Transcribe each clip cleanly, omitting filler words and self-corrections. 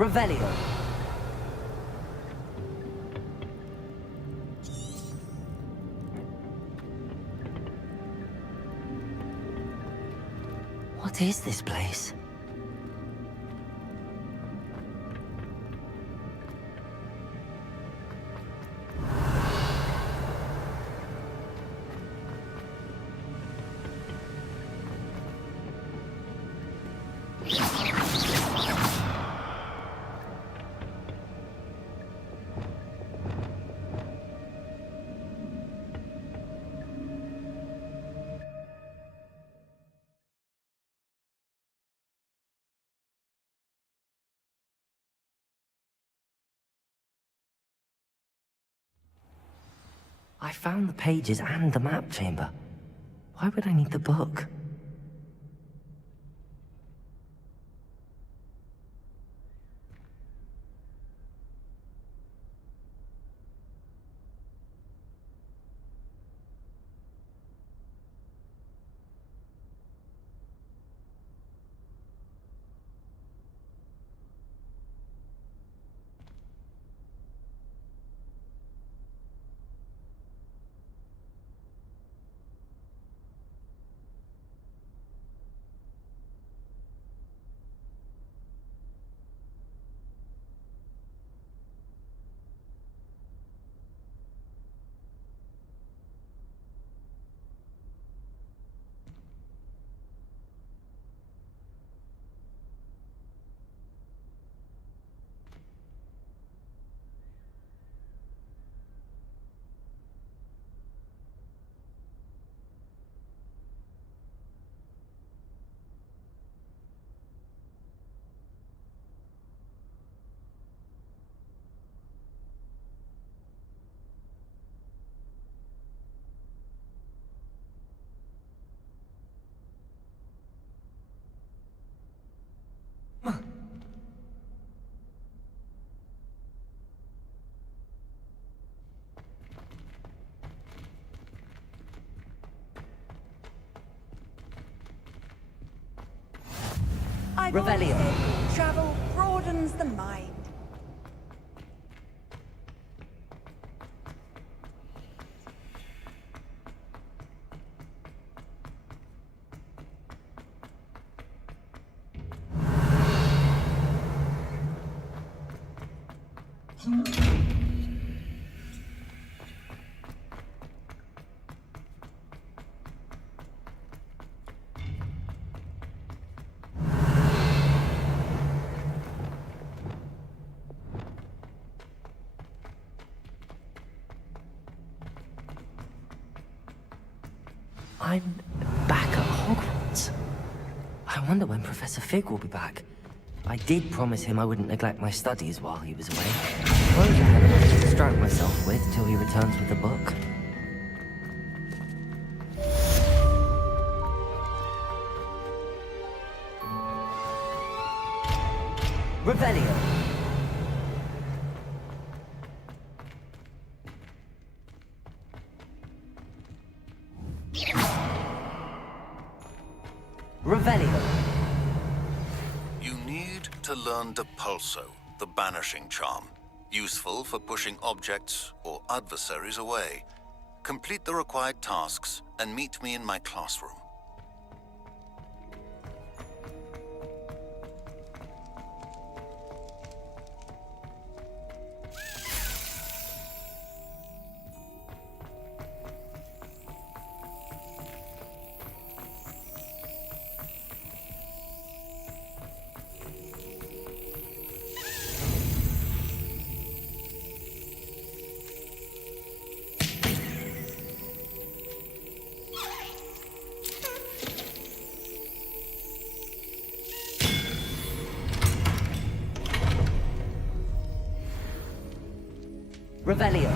Revelio. What is this place? I found the pages and the map chamber. Why would I need the book? Revelio. Travel broadens the mind. I'm back at Hogwarts. I wonder when Professor Fig will be back. I did promise him I wouldn't neglect my studies while he was away. Suppose I have enough to distract myself with till he returns with the book. Revelio. Revelio. You need to learn Depulso, the banishing charm. Useful for pushing objects or adversaries away. Complete the required tasks and meet me in my classroom. Revelio.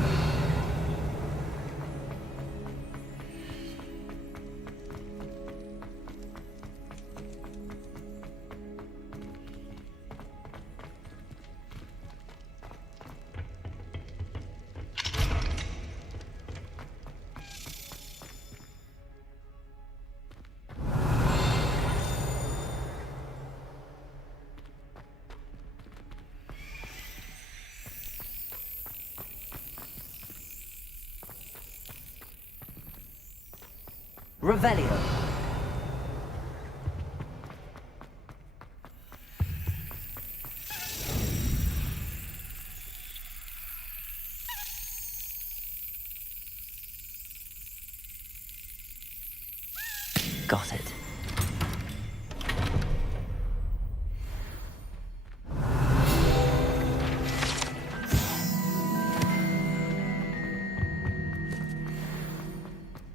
Revelio. Got it.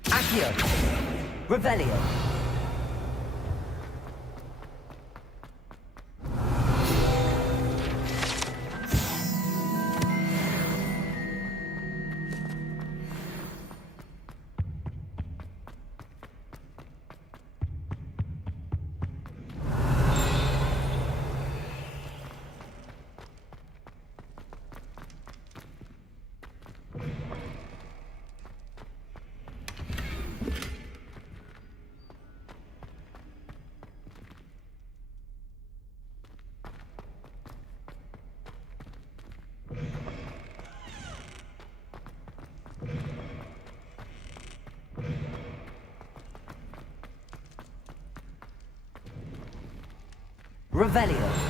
Accio. Revelio. Revelio.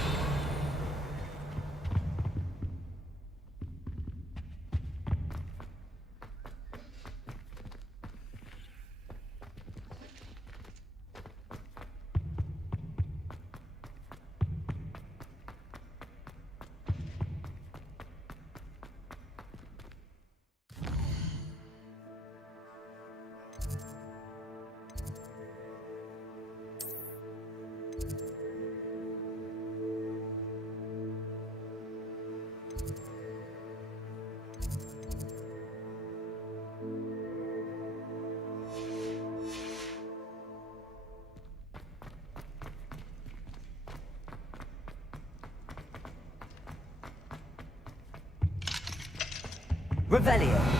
Revelio.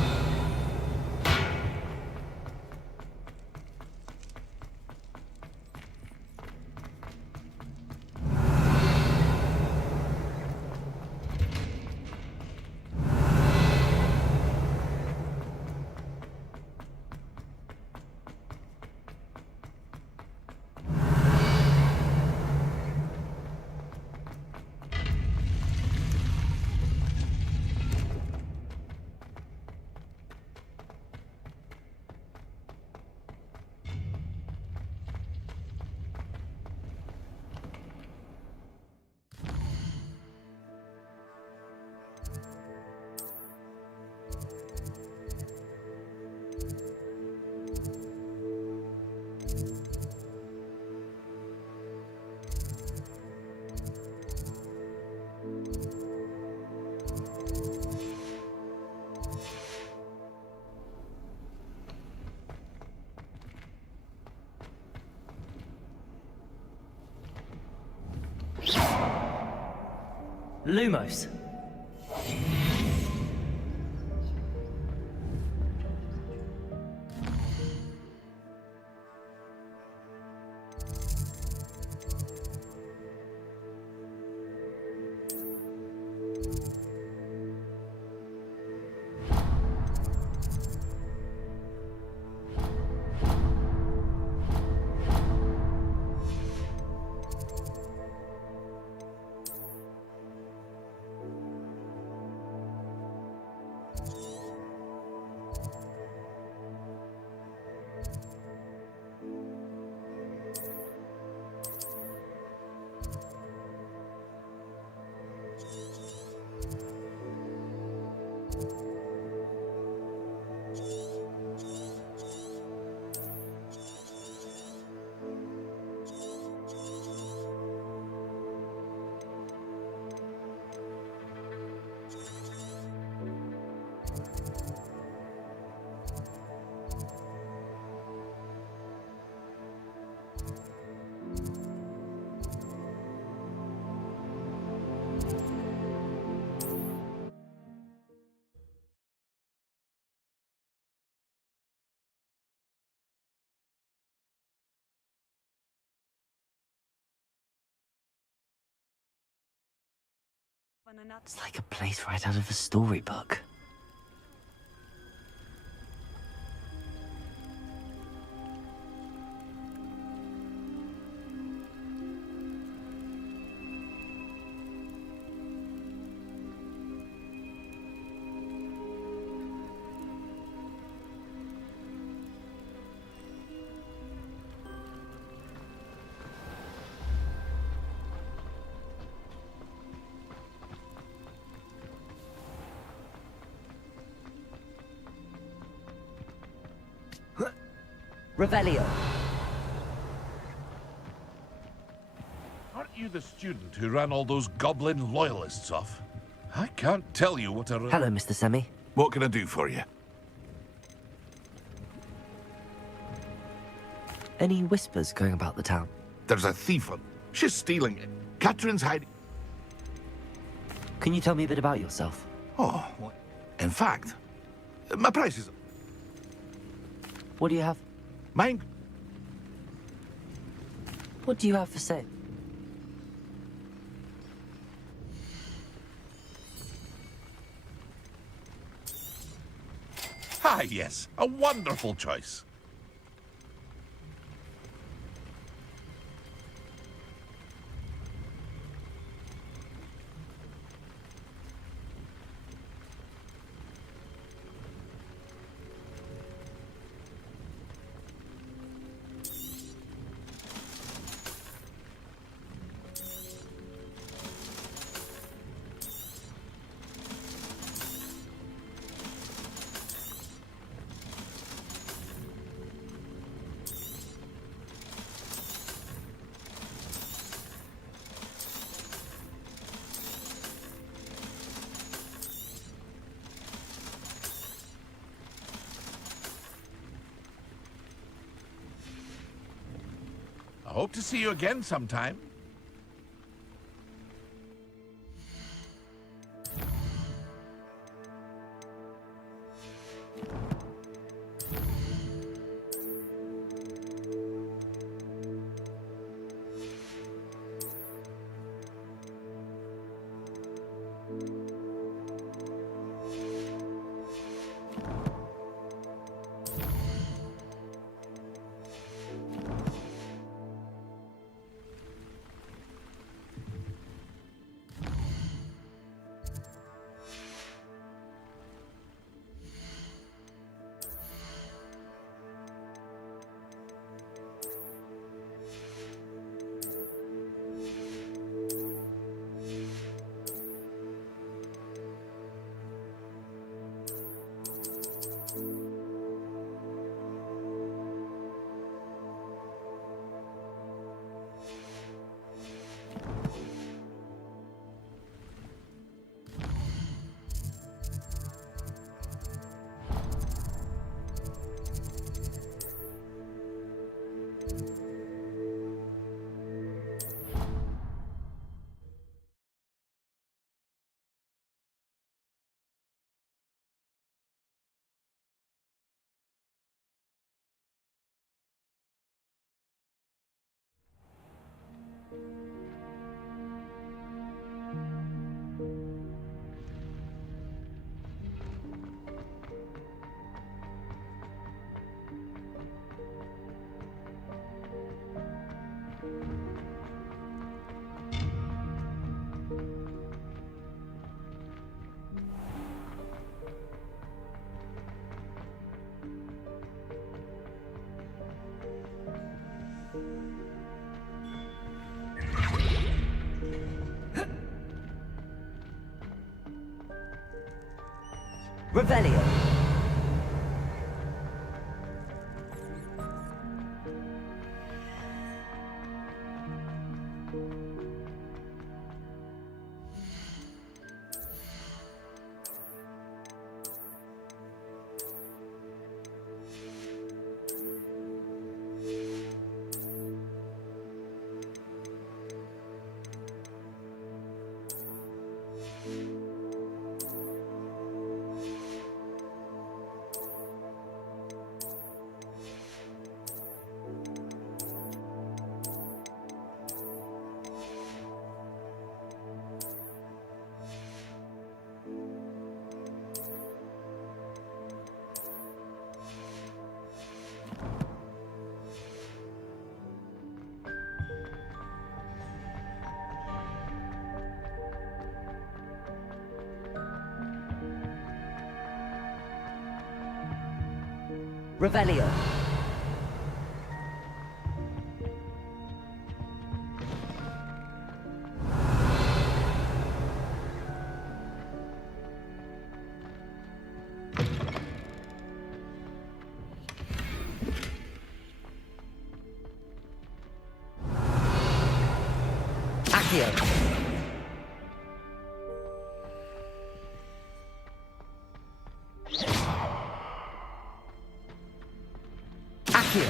Lumos. It's like a place right out of a storybook. Revelio. Aren't you the student who ran all those goblin loyalists off? I can't tell you what a... Hello, Mr. Semi. What can I do for you? Any whispers going about the town? There's a thief on. She's stealing it. Catherine's hiding. Can you tell me a bit about yourself? Oh, in fact, my price is... What do you have? Mine... What do you have for sale? Ah, yes. A wonderful choice. I hope to see you again sometime. Revelio. Revelio. Accio. Accio.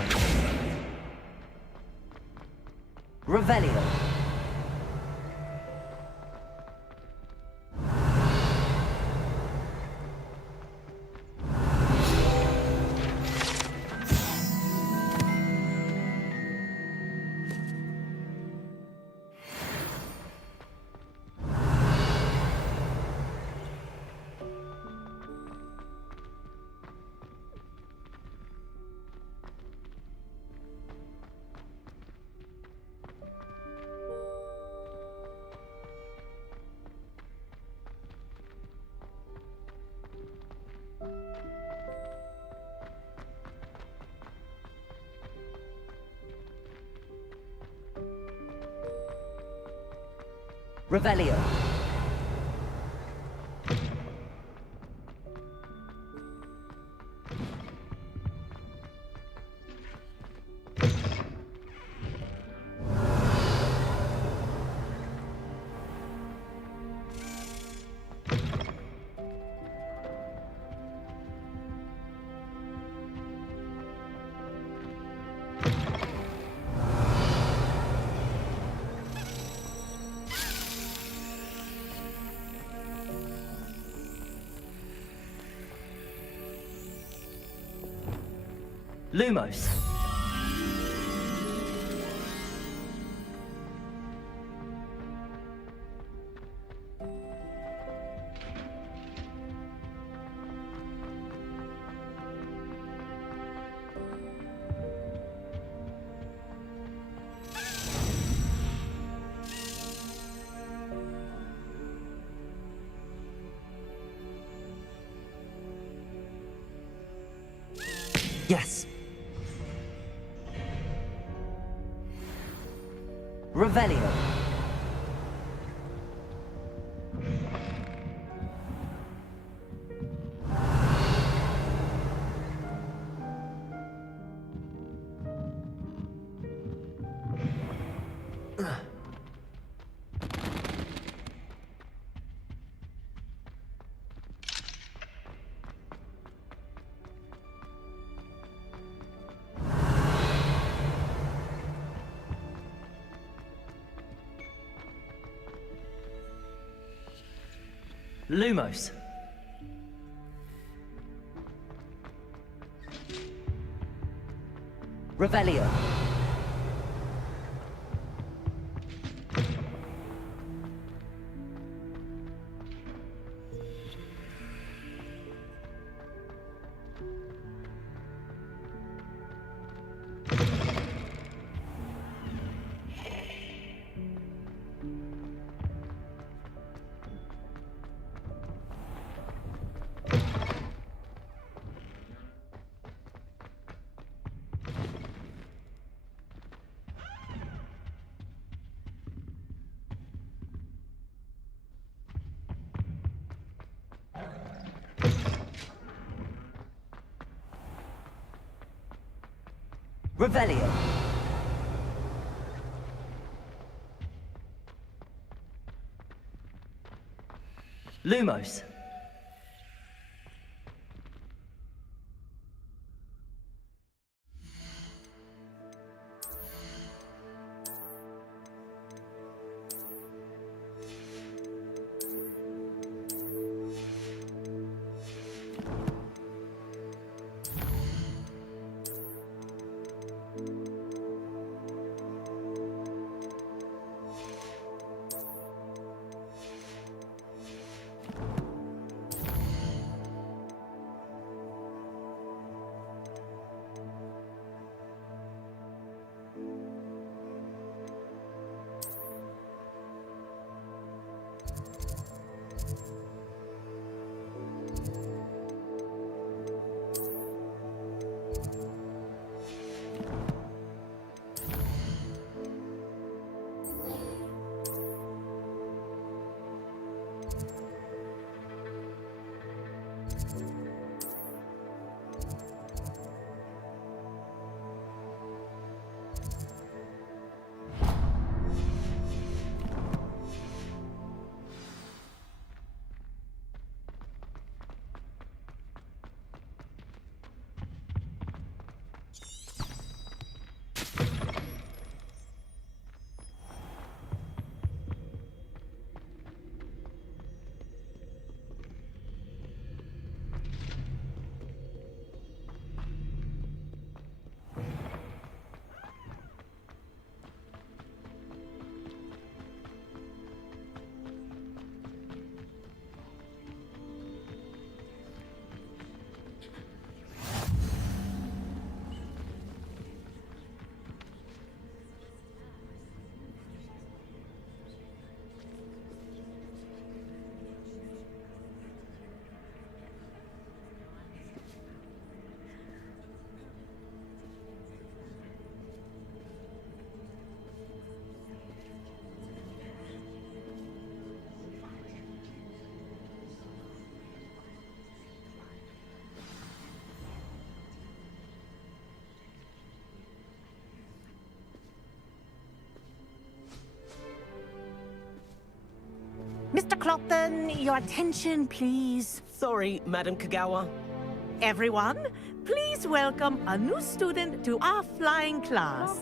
Revelio. Revelio. Lumos. Yes. Revelio. Lumos. Revelio. Revelio. Lumos. Mr. Clopton, your attention, please. Sorry, Madam Kagawa. Everyone, please welcome a new student to our flying class.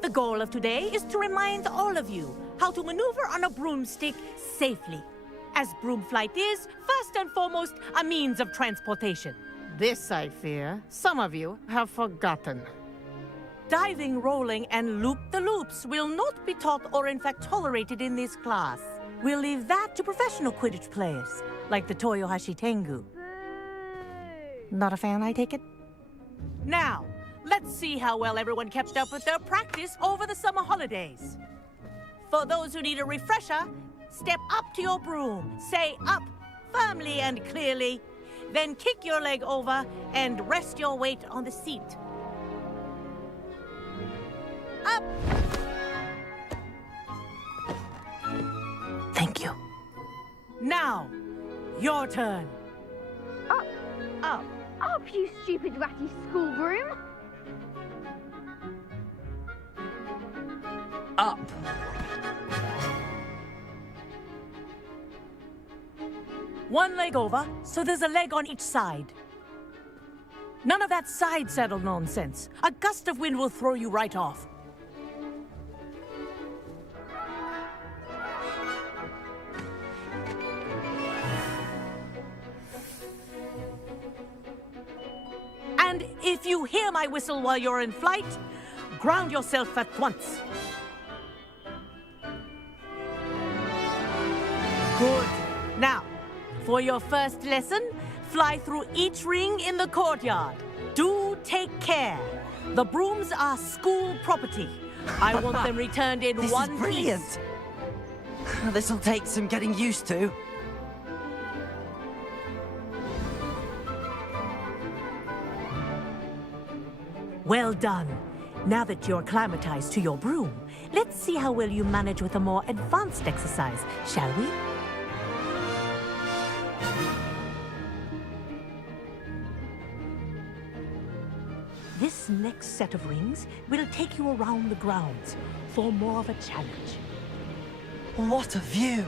The goal of today is to remind all of you how to maneuver on a broomstick safely, as broom flight is, first and foremost, a means of transportation. This, I fear, some of you have forgotten. Diving, rolling, and loop-the-loops will not be taught or in fact tolerated in this class. We'll leave that to professional Quidditch players, like the Toyohashi Tengu. Not a fan, I take it? Now, let's see how well everyone kept up with their practice over the summer holidays. For those who need a refresher, step up to your broom, say up firmly and clearly, then kick your leg over and rest your weight on the seat. Up! Thank you. Now, your turn. Up, you stupid ratty schoolroom! Up! One leg over, so there's a leg on each side. None of that side saddle nonsense. A gust of wind will throw you right off. And if you hear my whistle while you're in flight, ground yourself at once. Good. Now, for your first lesson, fly through each ring in the courtyard. Do take care. The brooms are school property. I want them returned in This one is brilliant. piece. This'll take some getting used to. Well done. Now that you're acclimatized to your broom, let's see how well you manage with a more advanced exercise, shall we? This next set of rings will take you around the grounds for more of a challenge. What a view!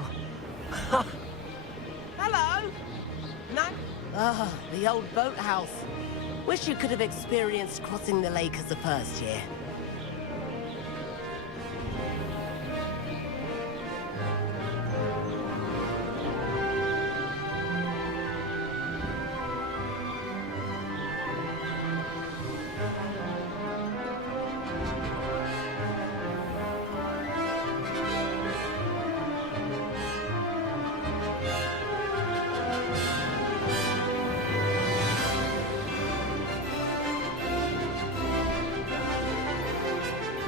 Hello? No? The old boathouse. Wish you could have experienced crossing the lake as a first year.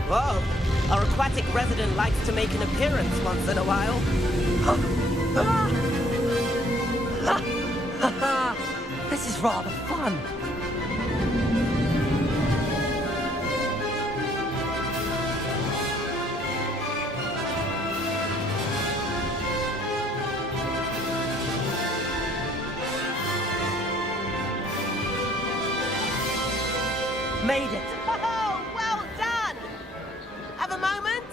Whoa! Our aquatic resident likes to make an appearance once in a while. This is rather fun. Made it. Oh, well done! Have a moment?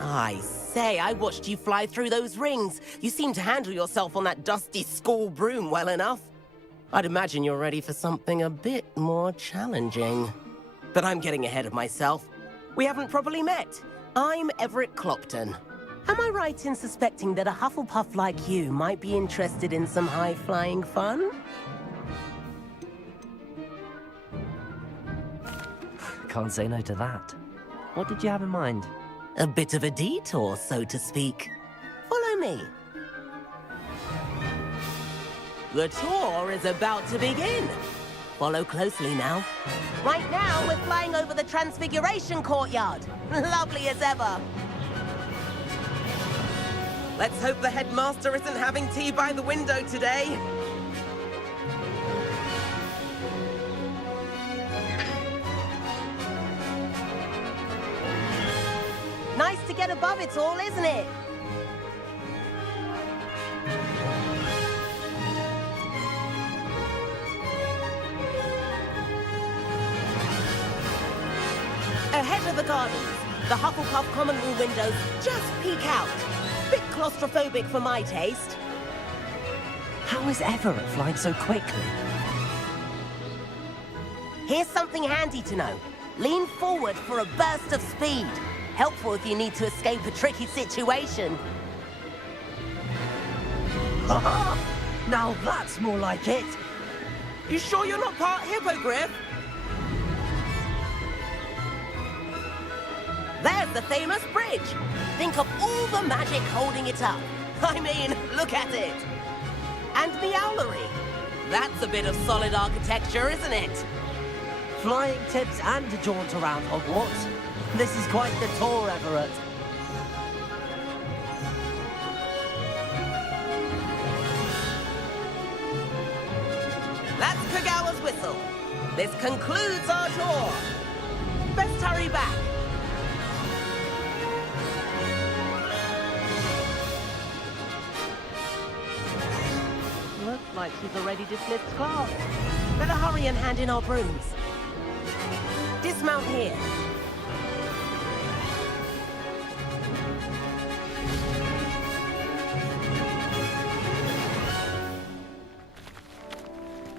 I say, I watched you fly through those rings. You seem to handle yourself on that dusty school broom well enough. I'd imagine you're ready for something a bit more challenging. But I'm getting ahead of myself. We haven't properly met. I'm Everett Clopton. Am I right in suspecting that a Hufflepuff like you might be interested in some high-flying fun? Can't say no to that. What did you have in mind? A bit of a detour, so to speak. Follow me. The tour is about to begin. Follow closely now. Right now, we're flying over the Transfiguration Courtyard. Lovely as ever. Let's hope the headmaster isn't having tea by the window today. Nice to get above it all, isn't it? the gardens. The Hufflepuff common room windows just peek out. Bit claustrophobic for my taste. How is Everett flying so quickly? Here's something handy to know. Lean forward for a burst of speed. Helpful if you need to escape a tricky situation. Now that's more like it. You sure you're not part hippogriff? There's the famous bridge. Think of all the magic holding it up. I mean, look at it. And the owlery. That's a bit of solid architecture, isn't it? Flying tips and a jaunt around Hogwarts. This is quite the tour, Everett. That's Kagawa's whistle. This concludes our tour. Best hurry back. Looks like she's already dismissed class. Better hurry and hand in our brooms. Dismount here.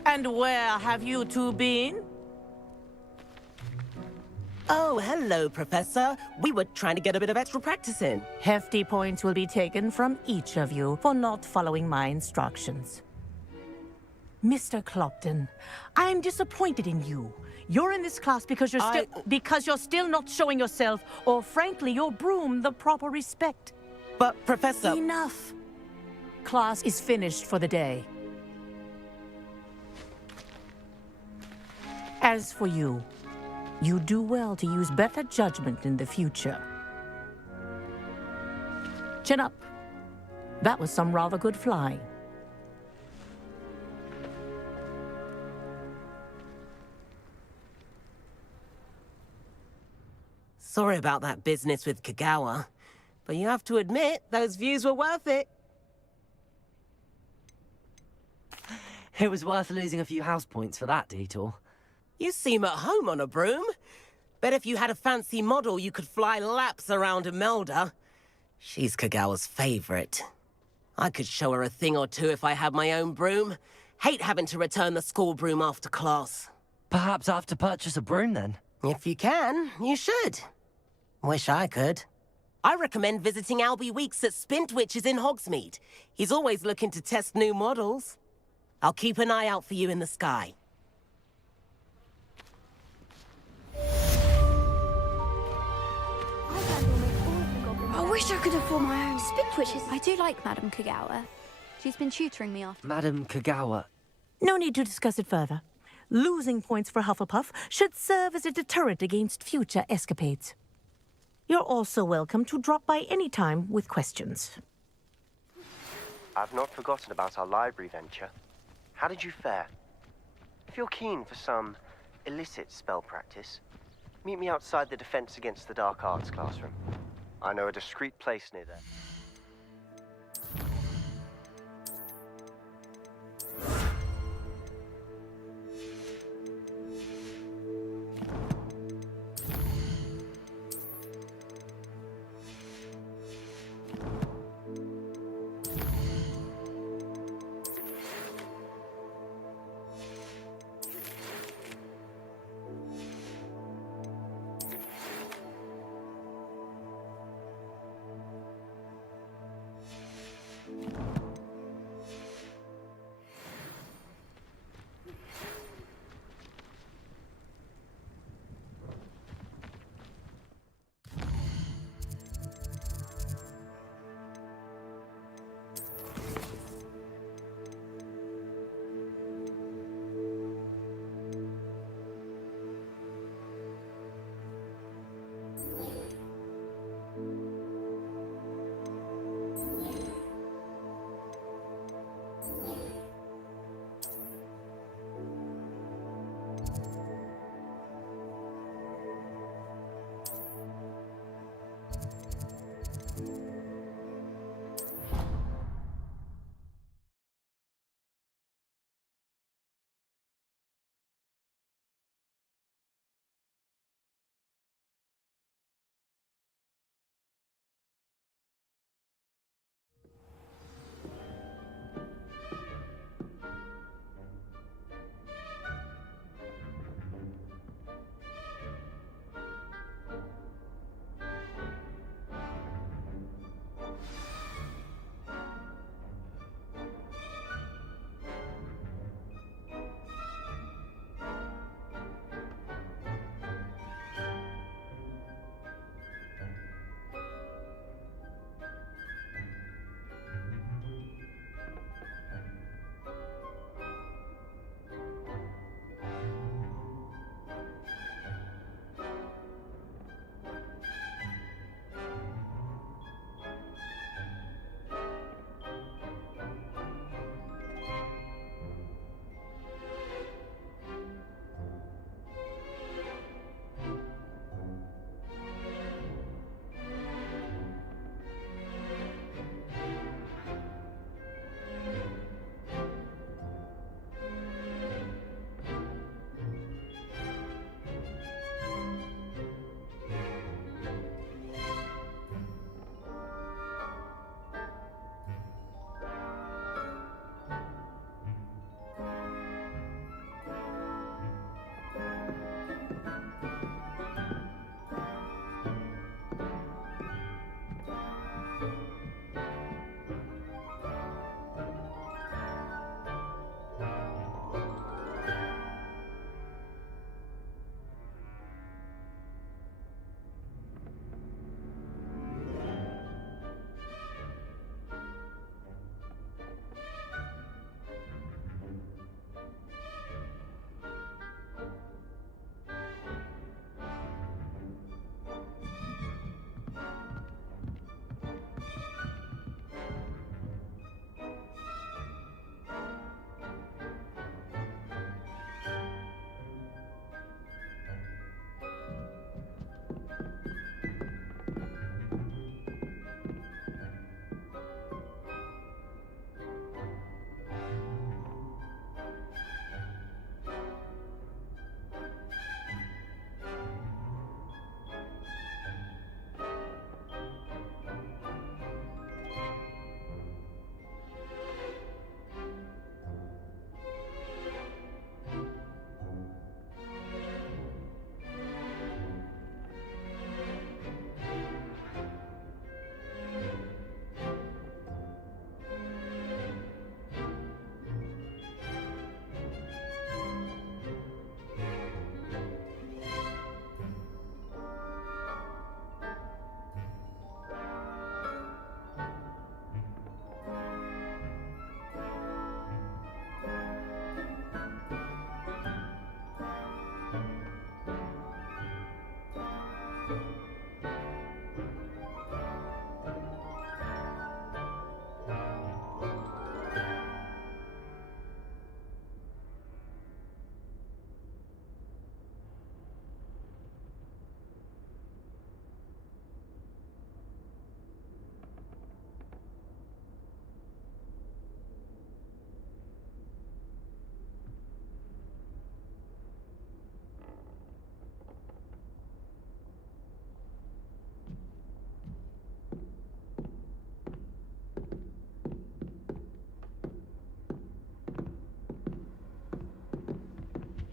And where have you two been? Oh, hello, Professor. We were trying to get a bit of extra practice in. Hefty points will be taken from each of you for not following my instructions. Mr. Clopton, I'm disappointed in you. You're in this class because you're still not showing yourself, or frankly, your broom the proper respect. But, Professor... Enough. Class is finished for the day. As for you, you do well to use better judgment in the future. Chin up. That was some rather good flying. Sorry about that business with Kagawa, but you have to admit, those views were worth it. It was worth losing a few house points for that detour. You seem at home on a broom. Bet if you had a fancy model, you could fly laps around Imelda. She's Kagawa's favorite. I could show her a thing or two if I had my own broom. Hate having to return the school broom after class. Perhaps I have to purchase a broom then. If you can, you should. Wish I could. I recommend visiting Albie Weeks at Spintwitches in Hogsmeade. He's always looking to test new models. I'll keep an eye out for you in the sky. I wish I could afford my own Spintwitches. I do like Madame Kagawa. She's been tutoring me after. Madam Kagawa. No need to discuss it further. Losing points for Hufflepuff should serve as a deterrent against future escapades. You're also welcome to drop by any time with questions. I've not forgotten about our library venture. How did you fare? If you're keen for some illicit spell practice, meet me outside the Defense Against the Dark Arts classroom. I know a discreet place near there.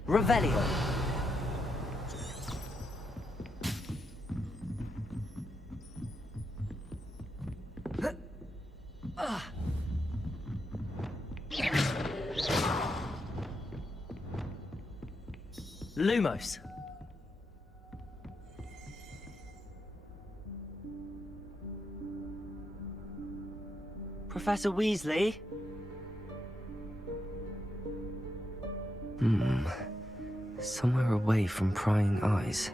Revelio. Lumos. Professor Weasley? Somewhere away from prying eyes.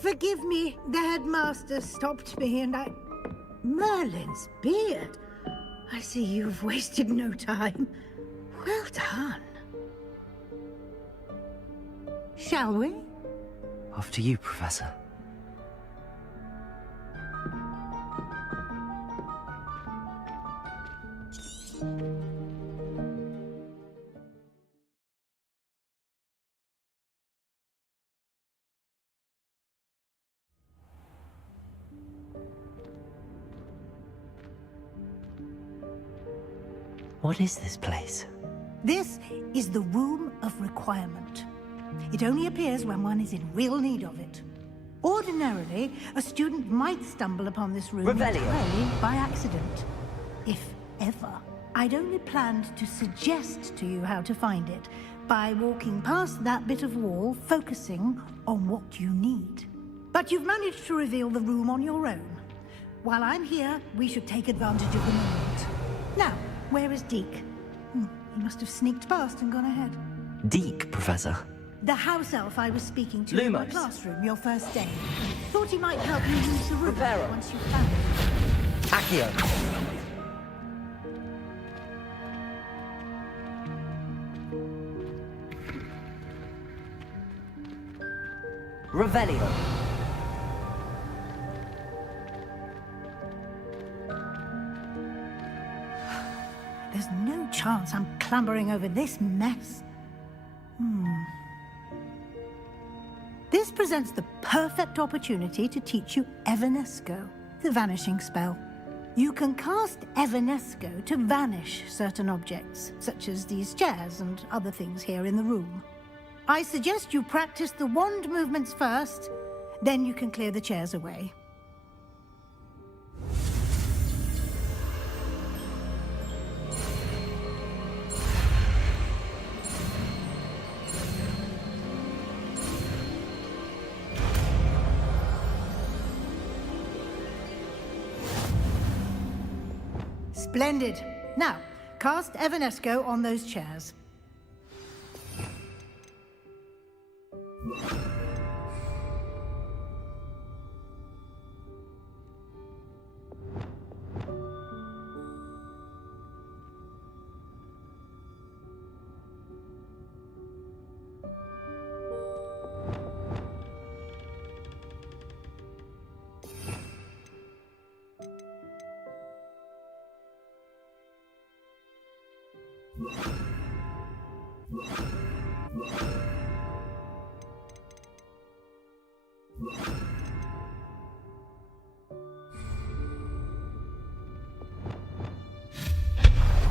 Forgive me, the headmaster stopped me and I... Merlin's beard. I see you've wasted no time. Well done. Shall we? After you, Professor. What is this place? This is the Room of Requirement. It only appears when one is in real need of it. Ordinarily, a student might stumble upon this room entirely by accident. If ever. I'd only planned to suggest to you how to find it by walking past that bit of wall, focusing on what you need. But you've managed to reveal the room on your own. While I'm here, we should take advantage of the moment. Now, where is Deke? He must have sneaked past and gone ahead. Deke, Professor. The house elf I was speaking to in my classroom your first day. Thought he might help you use the room once you found it. Accio. Revelio. There's no chance I'm clambering over this mess. This presents the perfect opportunity to teach you Evanesco, the vanishing spell. You can cast Evanesco to vanish certain objects, such as these chairs and other things here in the room. I suggest you practice the wand movements first, then you can clear the chairs away. Splendid. Now, cast Evanesco on those chairs.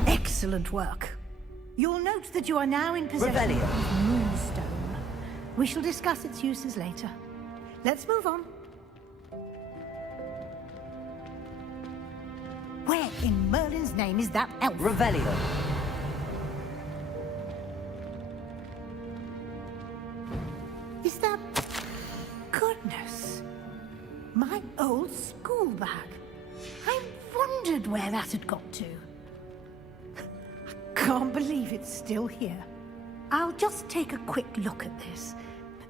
Excellent work. You'll note that you are now in possession of Moonstone. We shall discuss its uses later. Let's move on. Where in Merlin's name is that elf? Revelio. Is that... Goodness. My old school bag. I wondered where that had got to. Can't believe it's still here. I'll just take a quick look at this.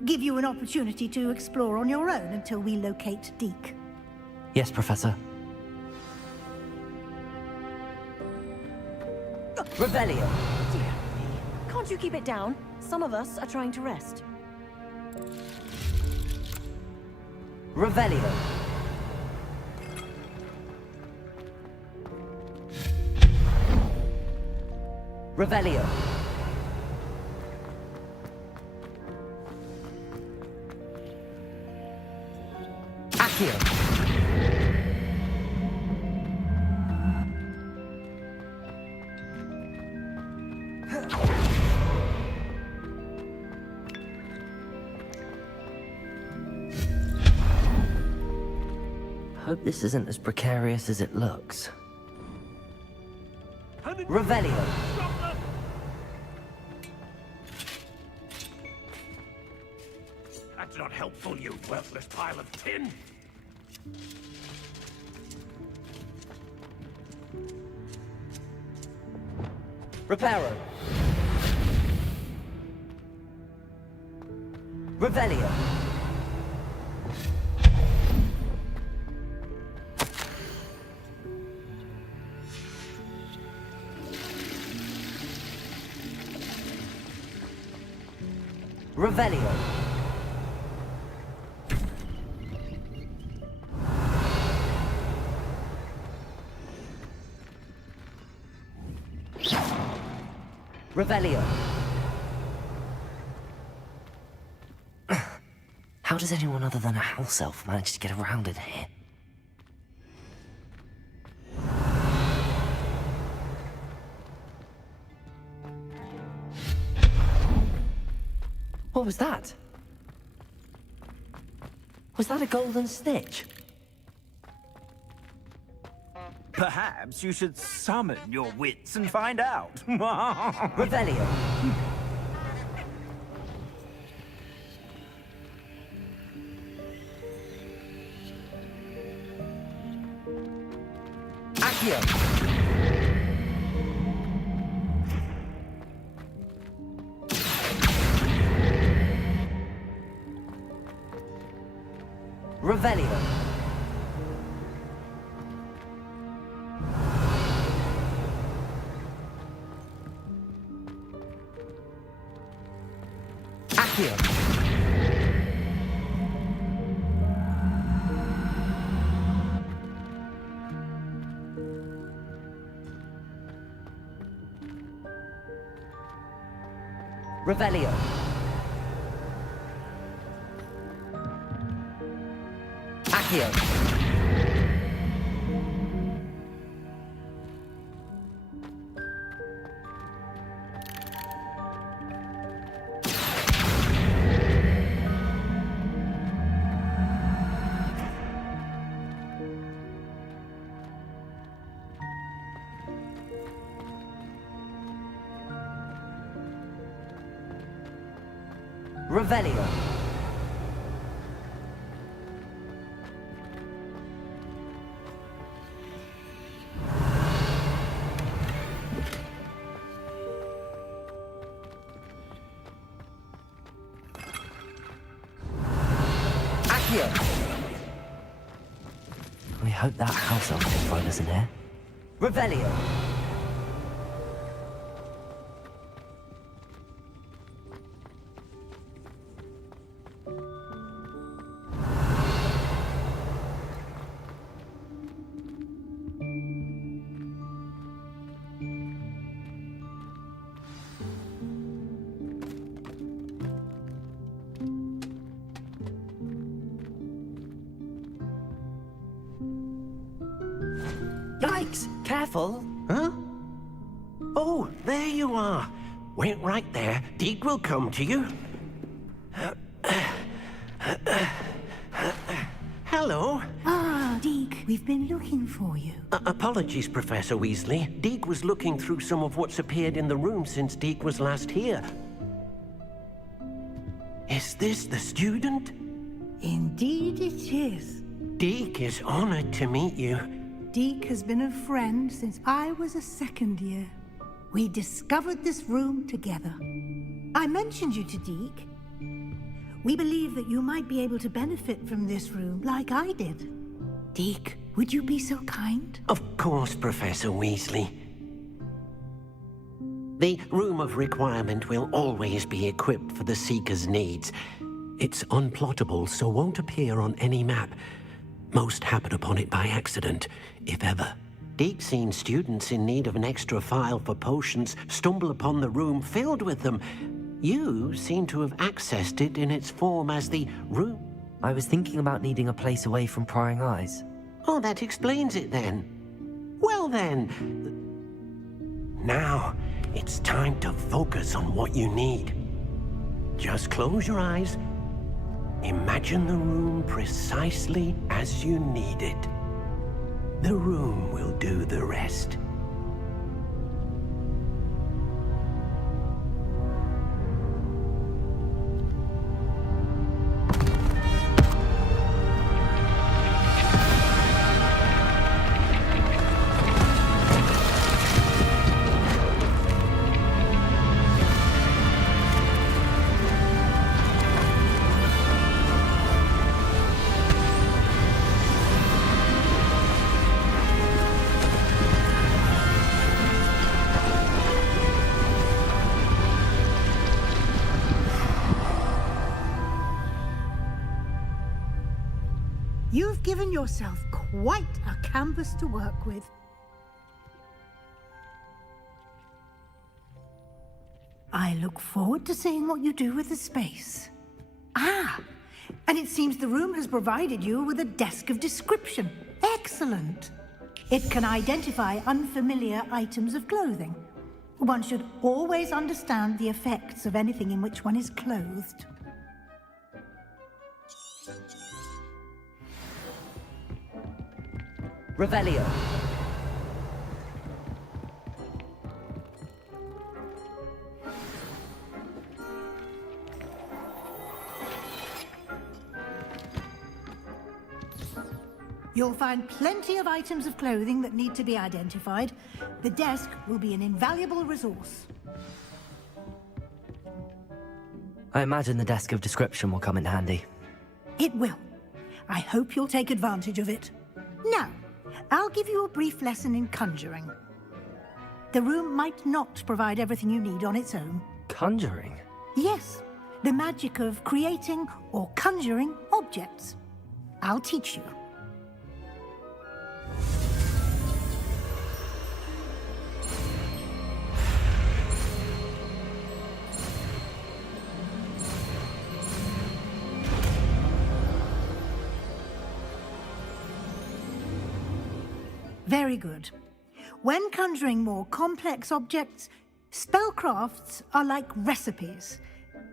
Give you an opportunity to explore on your own until we locate Deke. Yes, Professor. Revelio. Dear me. Can't you keep it down? Some of us are trying to rest. Revelio. Revelio. Accio. Hope this isn't as precarious as it looks. Revelio. That's not helpful, you worthless pile of tin. Reparo. Revelio. Revelio. Revelio. How does anyone other than a house elf manage to get around in here? What was that? Was that a golden stitch? Perhaps you should summon your wits and find out. Revelio. Accio. Revelio. Accio. Revelio. Accio. Revelio. Accio. We hope that house elf can find us in here. Revelio. Yikes! Careful! Huh? Oh, there you are. Wait right there. Deke will come to you. Hello. Ah, Deke, we've been looking for you. Apologies, Professor Weasley. Deke was looking through some of what's appeared in the room since Deke was last here. Is this the student? Indeed it is. Deke is honored to meet you. Deke has been a friend since I was a second year. We discovered this room together. I mentioned you to Deke. We believe that you might be able to benefit from this room like I did. Deke, would you be so kind? Of course, Professor Weasley. The Room of Requirement will always be equipped for the Seeker's needs. It's unplottable, so won't appear on any map. Most happen upon it by accident, if ever. Deke's seen students in need of an extra file for potions stumble upon the room filled with them. You seem to have accessed it in its form as the room. I was thinking about needing a place away from prying eyes. Oh, that explains it then. Well then, now it's time to focus on what you need. Just close your eyes. Imagine the room precisely as you need it. The room will do the rest. You've given yourself quite a canvas to work with. I look forward to seeing what you do with the space. Ah, and it seems the room has provided you with a desk of description. Excellent. It can identify unfamiliar items of clothing. One should always understand the effects of anything in which one is clothed. Revelio. You'll find plenty of items of clothing that need to be identified. The desk will be an invaluable resource. I imagine the desk of description will come in handy. It will. I hope you'll take advantage of it. Now, I'll give you a brief lesson in conjuring. The room might not provide everything you need on its own. Conjuring? Yes, the magic of creating or conjuring objects. I'll teach you. Very good. When conjuring more complex objects, spellcrafts are like recipes.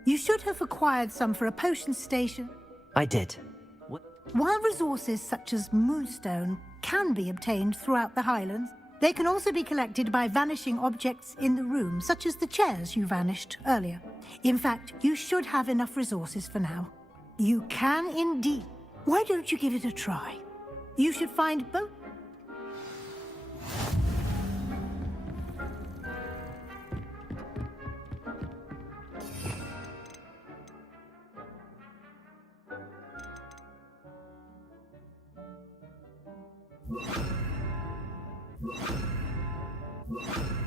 You should have acquired some for a potion station. I did. While resources such as moonstone can be obtained throughout the Highlands, they can also be collected by vanishing objects in the room, such as the chairs you vanished earlier. In fact, you should have enough resources for now. You can indeed. Why don't you give it a try? You should find both. You